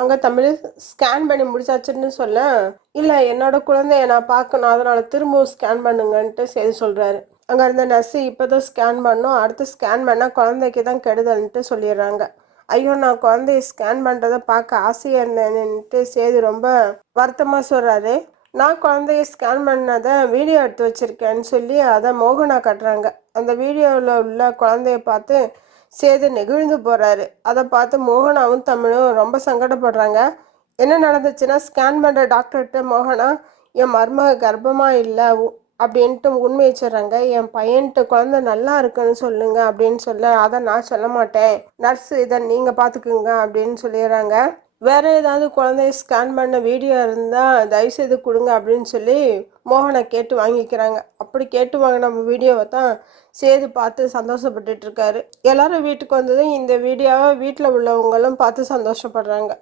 அங்கே தமிழ் ஸ்கேன் பண்ணி முடிச்சாச்சுன்னு சொல்ல இல்லை என்னோட குழந்தைய நான் பார்க்கணும். அதனால் திரும்பவும் ஸ்கேன் பண்ணுங்கன்ட்டு செய்தி சொல்கிறாரு அங்கே இருந்த நர்ஸு இப்போ தான் ஸ்கேன் பண்ணோம். அடுத்து ஸ்கேன் பண்ணால் குழந்தைக்கு தான் கெடுதல்ன்ட்டு சொல்லிடுறாங்க. ஐயோ நான் குழந்தைய ஸ்கேன் பண்ணுறதை பார்க்க ஆசையாக இருந்தேன்ட்டு சேது ரொம்ப வருத்தமாக சொல்கிறாரு நான் குழந்தைய ஸ்கேன் பண்ணதை வீடியோ எடுத்து வச்சுருக்கேன்னு சொல்லி அதை மோகனா கட்டுறாங்க. அந்த வீடியோவில் உள்ள குழந்தைய பார்த்து சேது நெகிழ்ந்து போகிறாரு அதை பார்த்து மோகனாவும் தமிழும் ரொம்ப சங்கடப்படுறாங்க. என்ன நடந்துச்சுன்னா ஸ்கேன் பண்ணுற டாக்டர்கிட்ட மோகனா என் மருமக கர்ப்பமாக இல்லை அப்படின்ட்டு உண்மையை சொல்கிறாங்க என் பையன்ட்டு குழந்தை நல்லா இருக்குன்னு சொல்லுங்க அப்படின்னு சொல்ல அதை நான் சொல்ல மாட்டேன். நர்ஸ் இதை நீங்கள் பார்த்துக்குங்க அப்படின்னு சொல்லிடுறாங்க. வேற ஏதாவது குழந்தைய ஸ்கேன் பண்ண வீடியோ இருந்தால் தயவுசெய்து கொடுங்க அப்படின்னு சொல்லி மோகனை கேட்டு வாங்கிக்கிறாங்க. அப்படி கேட்டு வாங்கின வீடியோவை தான் சேது பார்த்து சந்தோஷப்பட்டுட்ருக்காரு எல்லாரும் வீட்டுக்கு வந்ததும் இந்த வீடியோவை வீட்டில் உள்ளவங்களும் பார்த்து சந்தோஷப்படுறாங்க.